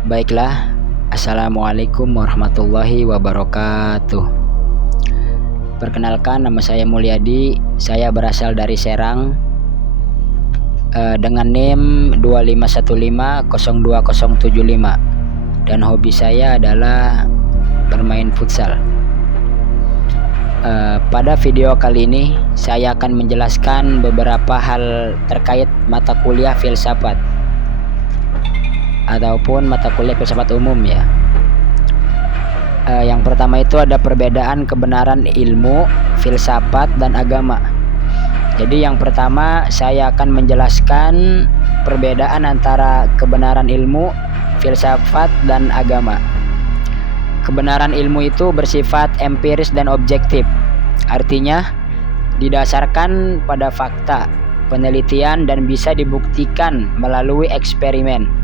Baiklah, Assalamualaikum warahmatullahi wabarakatuh. Perkenalkan, nama saya Mulyadi. Saya berasal dari Serang, dengan NIM 2515020075, dan hobi saya adalah bermain futsal. Pada video kali ini saya akan menjelaskan beberapa hal terkait mata kuliah filsafat ataupun mata kuliah filsafat umum ya. Yang pertama itu ada perbedaan kebenaran ilmu, filsafat, dan agama. Jadi yang pertama saya akan menjelaskan perbedaan antara kebenaran ilmu, filsafat, dan agama. Kebenaran ilmu itu bersifat empiris dan objektif. Artinya didasarkan pada fakta, penelitian, dan bisa dibuktikan melalui eksperimen.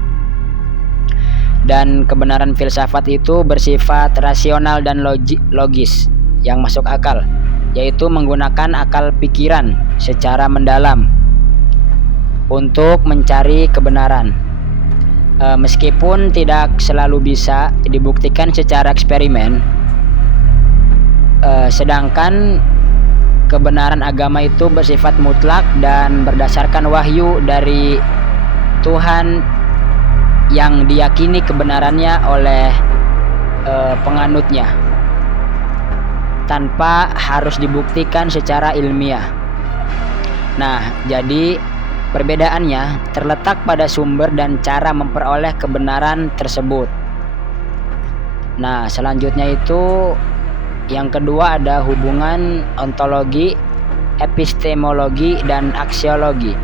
Dan kebenaran filsafat itu bersifat rasional dan logis yang masuk akal, yaitu menggunakan akal pikiran secara mendalam untuk mencari kebenaran. Meskipun tidak selalu bisa dibuktikan secara eksperimen, sedangkan kebenaran agama itu bersifat mutlak dan berdasarkan wahyu dari Tuhan yang diyakini kebenarannya oleh penganutnya tanpa harus dibuktikan secara ilmiah. Nah, jadi perbedaannya terletak pada sumber dan cara memperoleh kebenaran tersebut. Nah, selanjutnya itu yang kedua ada hubungan ontologi, epistemologi, dan aksiologi.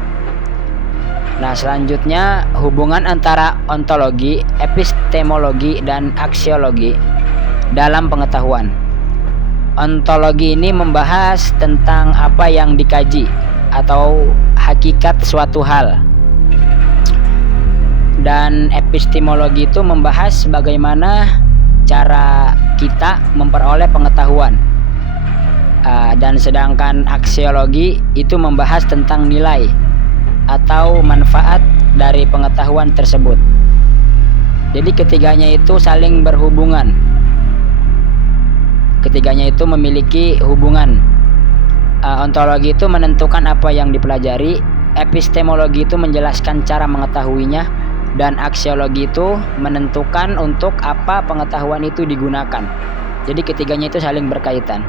Nah, selanjutnya hubungan antara ontologi, epistemologi, dan aksiologi dalam pengetahuan. Ontologi ini membahas tentang apa yang dikaji atau hakikat suatu hal. Dan epistemologi itu membahas bagaimana cara kita memperoleh pengetahuan. Dan sedangkan aksiologi itu membahas tentang nilai atau manfaat dari pengetahuan tersebut. Jadi ketiganya itu saling berhubungan. Ketiganya itu memiliki hubungan. Ontologi itu menentukan apa yang dipelajari, epistemologi itu menjelaskan cara mengetahuinya, dan aksiologi itu menentukan untuk apa pengetahuan itu digunakan. Jadi ketiganya itu saling berkaitan.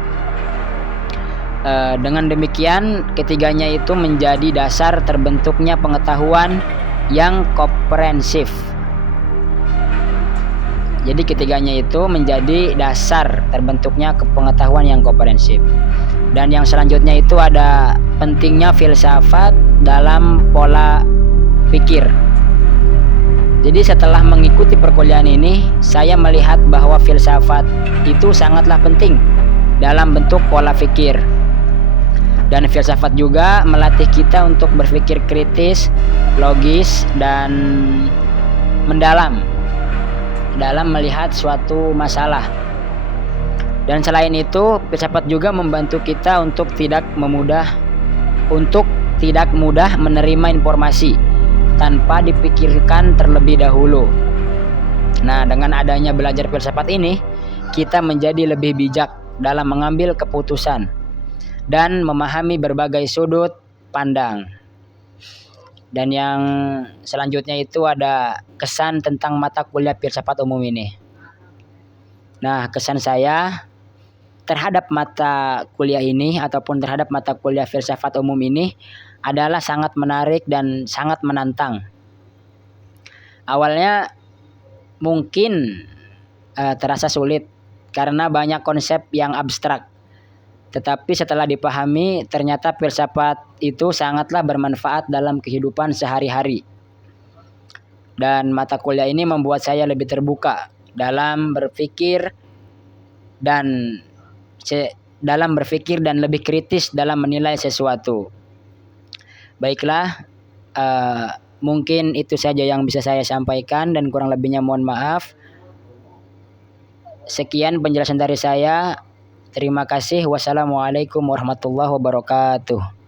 Dengan demikian, ketiganya itu menjadi dasar terbentuknya pengetahuan yang komprehensif. Jadi ketiganya itu menjadi dasar terbentuknya pengetahuan yang komprehensif. Dan yang selanjutnya itu ada pentingnya filsafat dalam pola pikir. Jadi setelah mengikuti perkuliahan ini, saya melihat bahwa filsafat itu sangatlah penting dalam bentuk pola pikir. Dan filsafat juga melatih kita untuk berpikir kritis, logis, dan mendalam dalam melihat suatu masalah. Dan selain itu, filsafat juga membantu kita untuk tidak mudah menerima informasi tanpa dipikirkan terlebih dahulu. Nah, dengan adanya belajar filsafat ini, kita menjadi lebih bijak dalam mengambil keputusan dan memahami berbagai sudut pandang. Dan yang selanjutnya itu ada kesan tentang mata kuliah filsafat umum ini. Nah, kesan saya terhadap mata kuliah ini ataupun terhadap mata kuliah filsafat umum ini adalah sangat menarik dan sangat menantang. Awalnya mungkin terasa sulit karena banyak konsep yang abstrak. Tetapi setelah dipahami, ternyata filsafat itu sangatlah bermanfaat dalam kehidupan sehari-hari. Dan mata kuliah ini membuat saya lebih terbuka dalam berpikir dan lebih kritis dalam menilai sesuatu. Baiklah, mungkin itu saja yang bisa saya sampaikan dan kurang lebihnya mohon maaf. Sekian penjelasan dari saya. Terima kasih. Wassalamualaikum warahmatullahi wabarakatuh.